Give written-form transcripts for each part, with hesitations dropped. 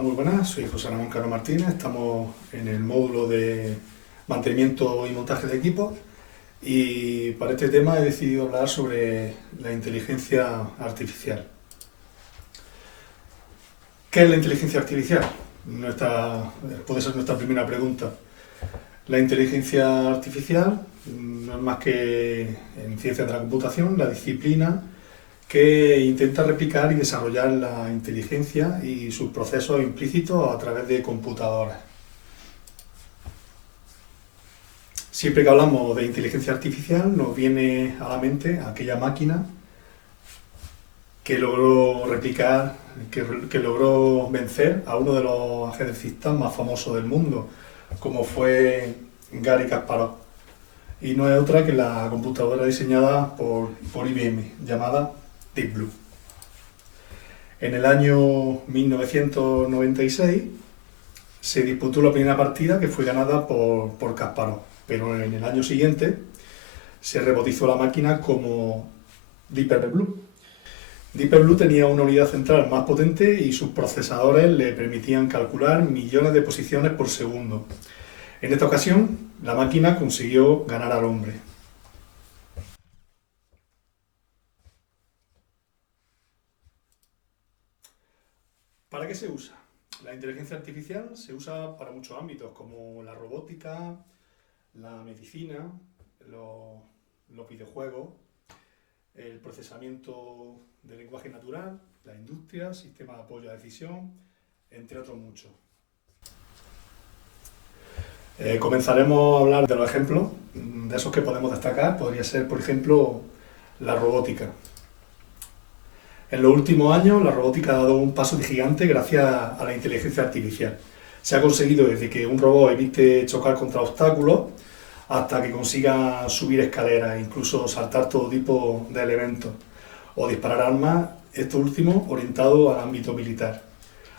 Hola, muy buenas, soy José Ramón Cano Martínez, estamos en el módulo de mantenimiento y montaje de equipos y para este tema he decidido hablar sobre la inteligencia artificial. ¿Qué es la inteligencia artificial? Puede ser nuestra primera pregunta. La inteligencia artificial no es más que en ciencias de la computación la disciplina que intenta replicar y desarrollar la inteligencia y sus procesos implícitos a través de computadoras. Siempre que hablamos de inteligencia artificial nos viene a la mente aquella máquina que logró replicar, que logró vencer a uno de los ajedrecistas más famosos del mundo, como fue Garry Kasparov. Y no es otra que la computadora diseñada por IBM, llamada Deep Blue. En el año 1996 se disputó la primera partida que fue ganada por Kasparov, pero en el año siguiente se rebautizó la máquina como Deep Blue. Deep Blue tenía una unidad central más potente y sus procesadores le permitían calcular millones de posiciones por segundo. En esta ocasión, la máquina consiguió ganar al hombre. ¿Para qué se usa? La inteligencia artificial se usa para muchos ámbitos, como la robótica, la medicina, los videojuegos, el procesamiento del lenguaje natural, la industria, sistemas de apoyo a la decisión, entre otros muchos. Comenzaremos a hablar de los ejemplos, de esos que podemos destacar. Podría ser, por ejemplo, la robótica. En los últimos años, la robótica ha dado un paso de gigante gracias a la inteligencia artificial. Se ha conseguido desde que un robot evite chocar contra obstáculos hasta que consiga subir escaleras, incluso saltar todo tipo de elementos o disparar armas, esto último orientado al ámbito militar.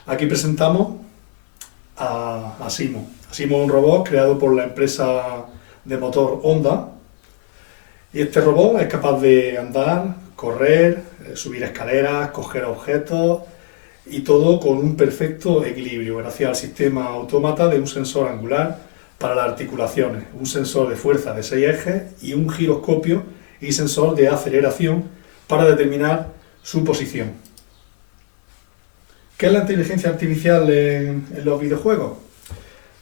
Aquí presentamos a Simo. Simo es un robot creado por la empresa de motor Honda y este robot es capaz de andar, correr, subir escaleras, coger objetos y todo con un perfecto equilibrio gracias al sistema autómata de un sensor angular para las articulaciones, un sensor de fuerza de 6 ejes y un giroscopio y sensor de aceleración para determinar su posición. ¿Qué es la inteligencia artificial en los videojuegos?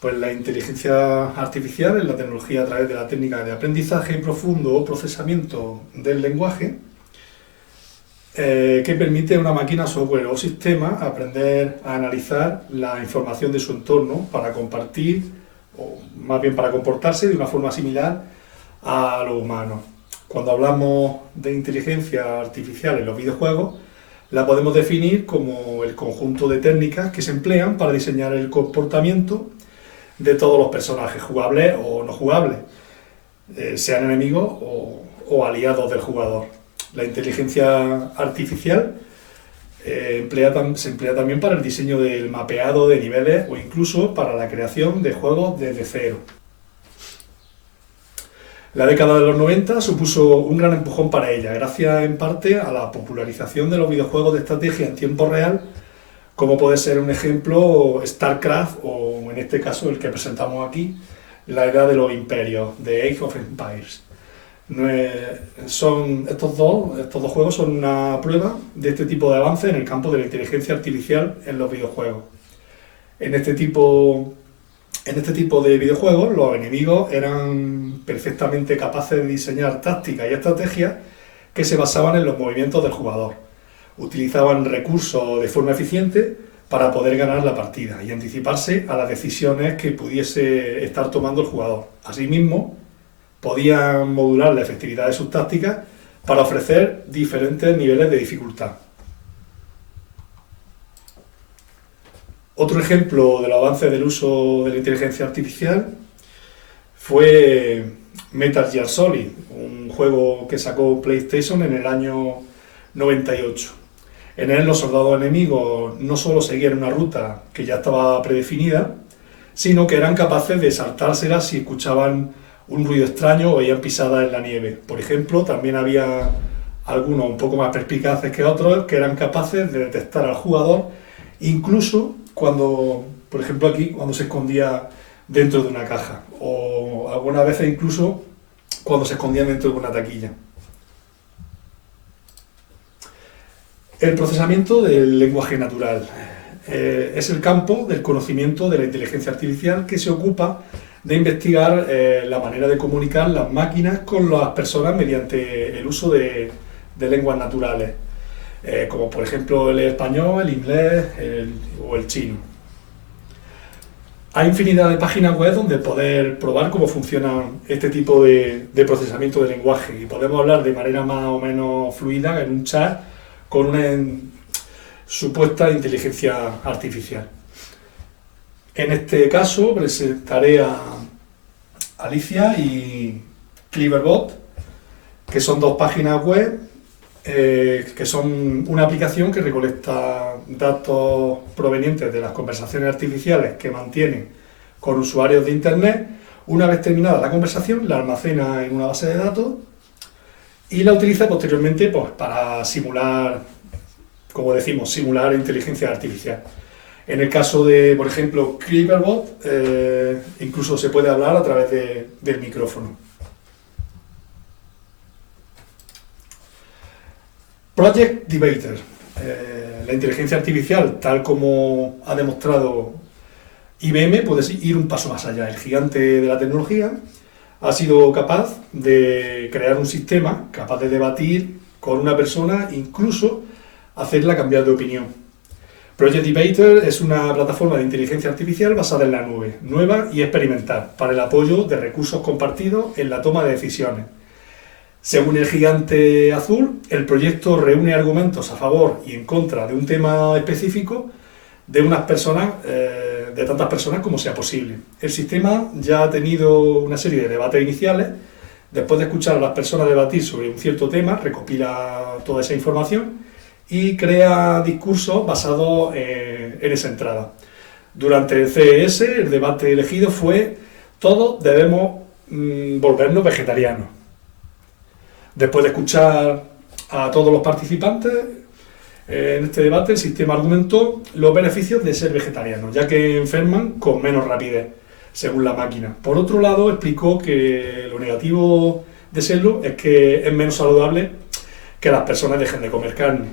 Pues la inteligencia artificial es la tecnología a través de la técnica de aprendizaje profundo o procesamiento del lenguaje que permite a una máquina, software o sistema aprender a analizar la información de su entorno para compartir, o más bien para comportarse de una forma similar a lo humano. Cuando hablamos de inteligencia artificial en los videojuegos, la podemos definir como el conjunto de técnicas que se emplean para diseñar el comportamiento de todos los personajes, jugables o no jugables, sean enemigos o aliados del jugador. La inteligencia artificial se emplea también para el diseño del mapeado de niveles o incluso para la creación de juegos desde cero. La década de los 90 supuso un gran empujón para ella, gracias en parte a la popularización de los videojuegos de estrategia en tiempo real, como puede ser un ejemplo StarCraft o en este caso el que presentamos aquí, la Edad de los Imperios, de Age of Empires. Estos dos juegos son una prueba de este tipo de avance en el campo de la inteligencia artificial en los videojuegos. En este tipo de videojuegos los enemigos eran perfectamente capaces de diseñar tácticas y estrategias que se basaban en los movimientos del jugador. Utilizaban recursos de forma eficiente para poder ganar la partida y anticiparse a las decisiones que pudiese estar tomando el jugador. Asimismo, podían modular la efectividad de sus tácticas para ofrecer diferentes niveles de dificultad. Otro ejemplo del avance del uso de la inteligencia artificial fue Metal Gear Solid, un juego que sacó PlayStation en el año 98. En él los soldados enemigos no solo seguían una ruta que ya estaba predefinida, sino que eran capaces de saltársela si escuchaban un ruido extraño o veían pisadas en la nieve. Por ejemplo, también había algunos un poco más perspicaces que otros que eran capaces de detectar al jugador incluso cuando, por ejemplo aquí, cuando se escondía dentro de una caja, o algunas veces incluso cuando se escondía dentro de una taquilla. El procesamiento del lenguaje natural es el campo del conocimiento de la inteligencia artificial que se ocupa de investigar la manera de comunicar las máquinas con las personas mediante el uso de lenguas naturales, como por ejemplo el español, el inglés o el chino. Hay infinidad de páginas web donde poder probar cómo funciona este tipo de procesamiento de lenguaje, y podemos hablar de manera más o menos fluida en un chat con una supuesta inteligencia artificial. En este caso presentaré a Alicia y Cleverbot, que son dos páginas web que son una aplicación que recolecta datos provenientes de las conversaciones artificiales que mantienen con usuarios de Internet. Una vez terminada la conversación, la almacena en una base de datos y la utiliza posteriormente pues, para simular, como decimos, simular inteligencia artificial. En el caso de, por ejemplo, Cleverbot, incluso se puede hablar a través del micrófono. Project Debater. La inteligencia artificial, tal como ha demostrado IBM, puede ir un paso más allá. El gigante de la tecnología ha sido capaz de crear un sistema capaz de debatir con una persona, incluso hacerla cambiar de opinión. Project Debater es una plataforma de inteligencia artificial basada en la nube, nueva y experimental, para el apoyo de recursos compartidos en la toma de decisiones. Según el gigante azul, el proyecto reúne argumentos a favor y en contra de un tema específico de unas personas, de tantas personas como sea posible. El sistema ya ha tenido una serie de debates iniciales. Después de escuchar a las personas debatir sobre un cierto tema, recopila toda esa información y crea discursos basados en esa entrada. Durante el CES, el debate elegido fue: todos debemos volvernos vegetarianos. Después de escuchar a todos los participantes en este debate, el sistema argumentó los beneficios de ser vegetariano, ya que enferman con menos rapidez, según la máquina. Por otro lado, explicó que lo negativo de serlo es que es menos saludable que las personas dejen de comer carne.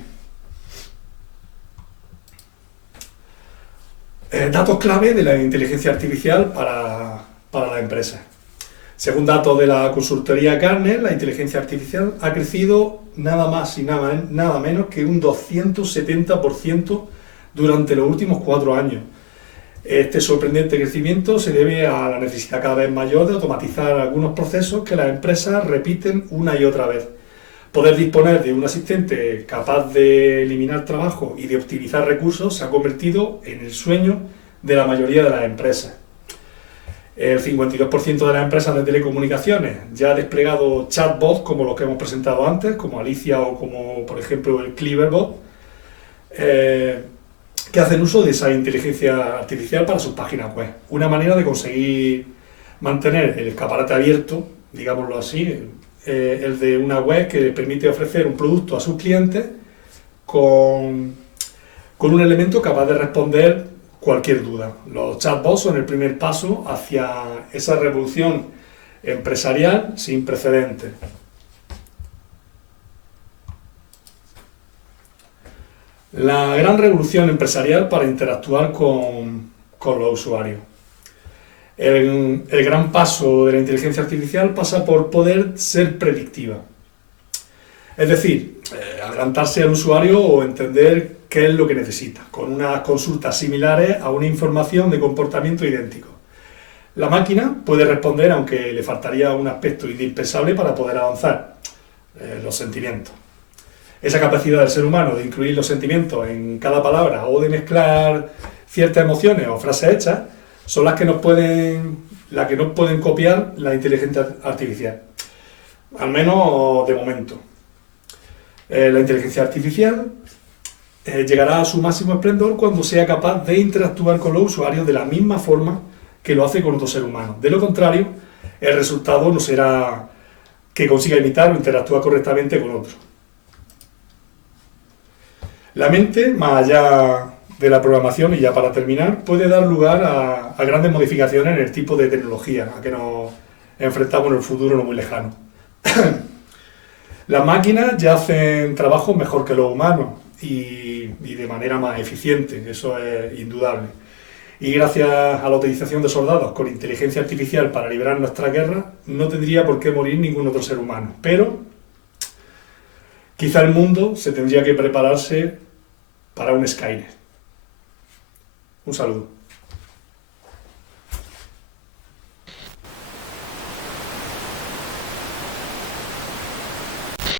Datos clave de la inteligencia artificial para la empresa. Según datos de la consultoría Gartner, la inteligencia artificial ha crecido nada más y nada menos que un 270% durante los últimos 4 años. Este sorprendente crecimiento se debe a la necesidad cada vez mayor de automatizar algunos procesos que las empresas repiten una y otra vez. Poder disponer de un asistente capaz de eliminar trabajo y de optimizar recursos se ha convertido en el sueño de la mayoría de las empresas. El 52% de las empresas de telecomunicaciones ya ha desplegado chatbots como los que hemos presentado antes, como Alicia o como, por ejemplo, el Cleverbot, que hacen uso de esa inteligencia artificial para sus páginas web. Una manera de conseguir mantener el escaparate abierto, digámoslo así, el de una web que permite ofrecer un producto a sus clientes con un elemento capaz de responder cualquier duda. Los chatbots son el primer paso hacia esa revolución empresarial sin precedentes. La gran revolución empresarial para interactuar con los usuarios. El gran paso de la inteligencia artificial pasa por poder ser predictiva. Es decir, adelantarse al usuario o entender qué es lo que necesita, con unas consultas similares a una información de comportamiento idéntico. La máquina puede responder, aunque le faltaría un aspecto indispensable para poder avanzar: los sentimientos. Esa capacidad del ser humano de incluir los sentimientos en cada palabra o de mezclar ciertas emociones o frases hechas son las que no pueden copiar la inteligencia artificial, al menos de momento. La inteligencia artificial llegará a su máximo esplendor cuando sea capaz de interactuar con los usuarios de la misma forma que lo hace con otro ser humano. De lo contrario, el resultado no será que consiga imitar o interactuar correctamente con otros. La mente, más allá de la programación, y ya para terminar, puede dar lugar a grandes modificaciones en el tipo de tecnología a que nos enfrentamos en el futuro no muy lejano. Las máquinas ya hacen trabajos mejor que los humanos y de manera más eficiente, eso es indudable. Y gracias a la utilización de soldados con inteligencia artificial para librar nuestra guerra, no tendría por qué morir ningún otro ser humano. Pero quizá el mundo se tendría que prepararse para un Skynet. Un saludo.